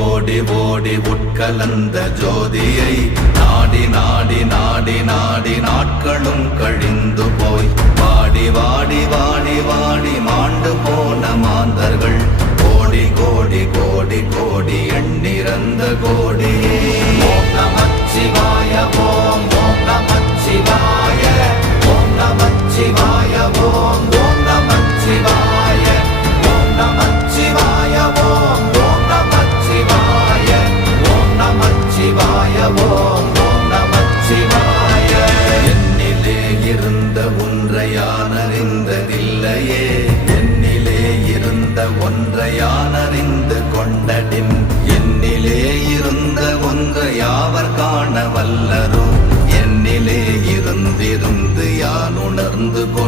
ஓடி ஓடி உட்கலந்த ஜோதியை நாடி நாடி நாடி நாடி நாட்களும் கழிந்து போய் வாடி வாடி வாடி வாடி மாண்டு போன மாந்தர்கள் கோடி கோடி கோடி கோடி எண்ணிறந்த கோடியே. ஓம் நமச்சிவாய ஓம் ஓம் நமச்சிவாய ஓம் நமச்சிவாய ஓம் ஓம் நமச்சிவாய ஓம் நமச்சிவாய ஓம் ஓம் நமச்சிவாய ஓம் நமச்சிவாய ஓம் ஓம் நமச்சிவாய. என்னிலே இருந்த ஒன்றை யான் அறிந்ததில்லையே, என்னிலே இருந்த ஒன்றை யான் அறிந்து கொண்டடின், என்னிலே இருந்த ஒன்றை யாவர் காண வல்லரோ, என்னிலே இருந்திருந்து யான் உணர்ந்து